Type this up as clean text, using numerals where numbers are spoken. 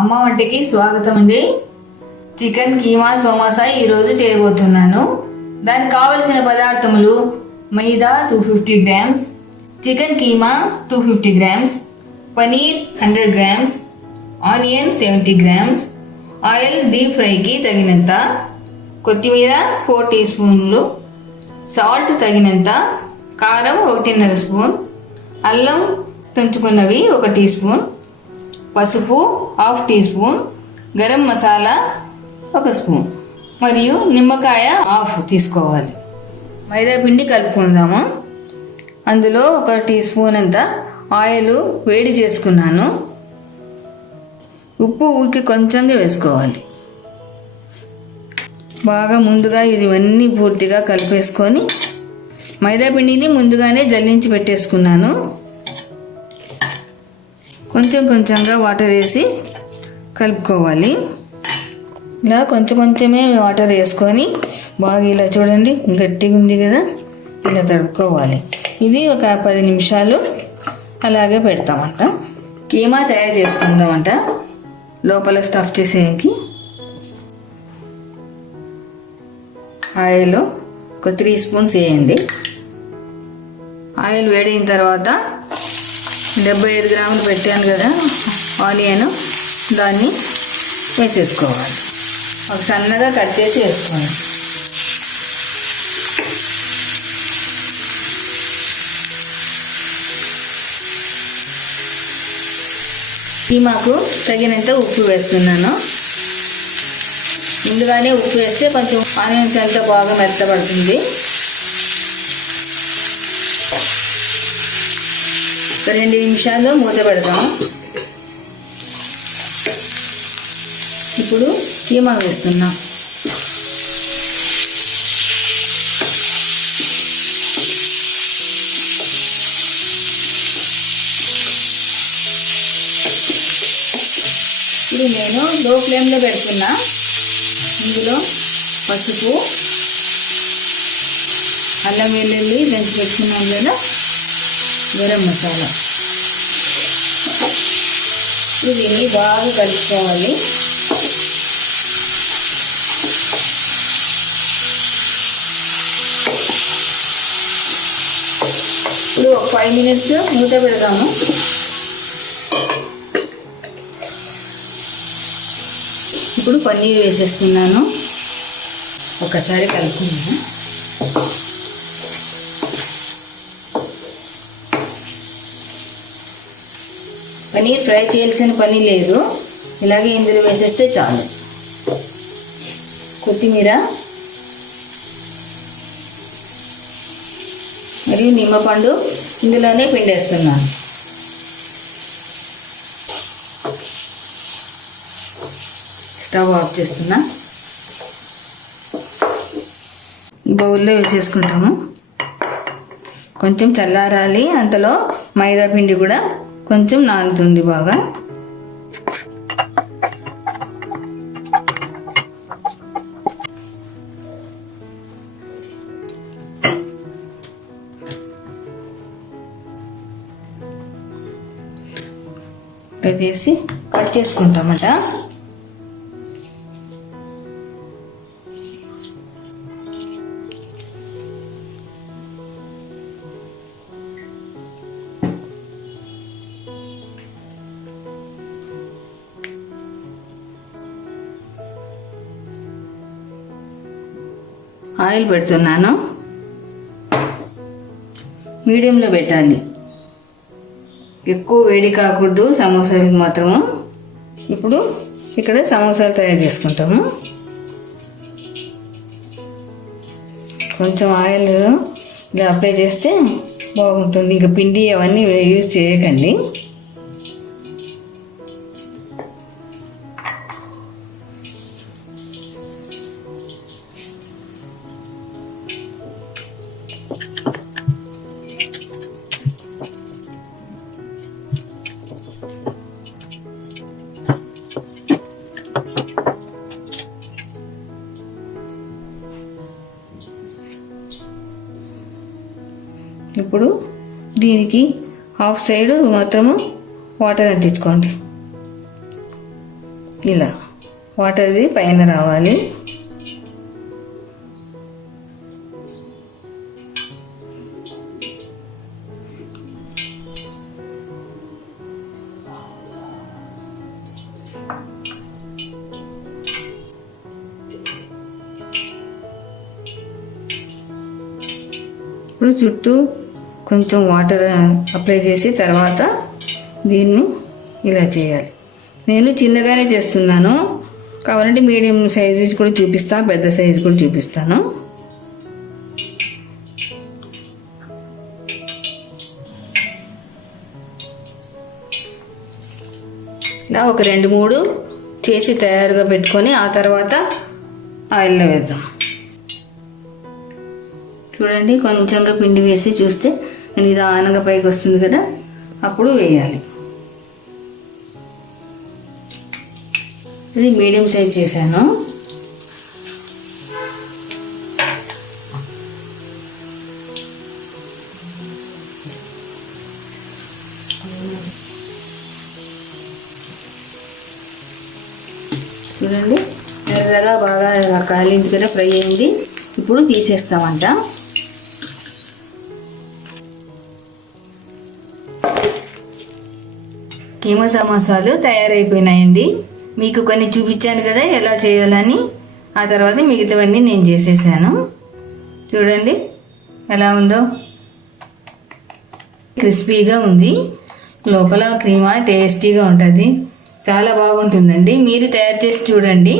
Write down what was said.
అమ్మ వంటకి స్వాగతం అండి. చికెన్ కీమా సమోసా ఈరోజు చేయబోతున్నాను. దానికి కావలసిన పదార్థములు: మైదా 250 grams, chicken keema 250 grams, paneer 100 grams, onion 70 grams, oil deep ఫ్రైకి తగినంత, కొత్తిమీర 4 టీ స్పూన్లు, సాల్ట్ తగినంత, కారం 1.5 స్పూన్, అల్లం తుంచుకున్నవి 1 టీ స్పూన్, పసుపు 1/2 teaspoon, garam masala 1 spoon మరియు నిమ్మకాయ 1/2 తీసుకోవాలి. మైదా పిండి కలుపుకుందాము. అందులో 1 టీ స్పూన్ అంత ఆయిల్ వేడి చేసుకున్నాను. ఉప్పు ఊరికి కొంచెంగా వేసుకోవాలి. బాగా ముందుగా ఇవన్నీ పూర్తిగా కలిపేసుకొని మైదా పిండిని ముందుగానే జల్లించి పెట్టేసుకున్నాను. కొంచెం కొంచెంగా వాటర్ వేసి కలుపుకోవాలి. ఇలా కొంచెం కొంచెమే వాటర్ వేసుకొని బాగా ఇలా చూడండి, గట్టిగా ఉంది కదా, ఇలా తడుపుకోవాలి. ఇది ఒక 10 నిమిషాలు అలాగే పెడతామంట. కీమా తయారు చేసుకుందామంట. లోపల స్టఫ్ చేసేకి ఆయిల్ 1 3 స్పూన్స్ వేయండి. ఆయిల్ వేడైన తర్వాత 75 గ్రాములు పెట్టాను కదా ఆనియన్, దాన్ని వేసేసుకోవాలి. ఒక సన్నగా కట్ చేసి వేసుకోవాలి. కీమాకు తగినంత ఉప్పు వేస్తున్నాను. ముందుగానే ఉప్పు వేస్తే కొంచెం ఆనియన్స్ అంతా బాగా మెత్తబడుతుంది. 2 నిమిషాల్లో మూత పెడతాం. ఇప్పుడు కీమా వేస్తున్నాం. ఇప్పుడు నేను లో ఫ్లేమ్లో పెడుతున్నా. ఇందులో పసుపు, అల్లం వెల్లుల్లి దంచి పెట్టుకున్నాం కదా, గరం మసాలా, దీన్ని బాగా కలుపుకోవాలి. ఇప్పుడు ఒక 5 మినిట్స్ మూత పెడదాము. ఇప్పుడు పన్నీర్ వేసేస్తున్నాను. ఒకసారి కలుపుకున్నాను. పనీర్ ఫ్రై చేయాల్సిన పని లేదు, ఇలాగే ఇందులో వేసేస్తే చాలు. కొత్తిమీర మరియు నిమ్మపండు ఇందులోనే పిండేస్తున్నాను. స్టవ్ ఆఫ్ చేస్తున్నా. ఈ బౌల్లో వేసేసుకుంటాము. కొంచెం చల్లారాలి, అంతలో మైదా పిండి కూడా కొంచెం నానుతుంది బాగా. చేసి కట్ చేసుకుంటామట. ఆయిల్ పెడుతున్నాను. మీడియంలో పెట్టాలి, ఎక్కువ వేడి కాకూడదు సమోసాలకు మాత్రము. ఇప్పుడు ఇక్కడ సమోసాలు తయారు చేసుకుంటాము. కొంచెం ఆయిల్ ఇలా అప్లై చేస్తే బాగుంటుంది. ఇంకా పిండి అవన్నీ యూజ్ చేయకండి. ఇప్పుడు దీనికి హాఫ్ సైడ్ మాత్రము వాటర్ అంటించుకోండి. ఇలా వాటర్ది పైన రావాలి. ఇప్పుడు చుట్టూ కొంచెం వాటర్ అప్లై చేసి తర్వాత దీన్ని ఇలా చేయాలి. నేను చిన్నగానే చేస్తున్నాను, కావాలంటే మీడియం సైజు కూడా చూపిస్తాను, పెద్ద సైజు కూడా చూపిస్తాను. ఇలా ఒక 2-3 చేసి తయారుగా పెట్టుకొని ఆ తర్వాత ఆయిల్లో వేద్దాం. చూడండి, కొంచెంగా పిండి వేసి చూస్తే నిదానంగా పైకి వస్తుంది కదా, అప్పుడు వేయాలి. ఇది మీడియం సైజ్ చేశాను. చూడండి, ఎర్రగా బాగా కాలింది కదా, ఫ్రై అయింది. ఇప్పుడు తీసేస్తామంట. కీమా సమోసాలు తయారైపోయినాయండి. మీకు కొన్ని చూపించాను కదా ఎలా చేయాలని. ఆ తర్వాత మిగతావన్నీ నేను చేసేసాను. చూడండి ఎలా ఉందో, క్రిస్పీగా ఉంది, లోపల క్రీమా టేస్టీగా ఉంటుంది, చాలా బాగుంటుందండి. మీరు తయారు చేసి చూడండి.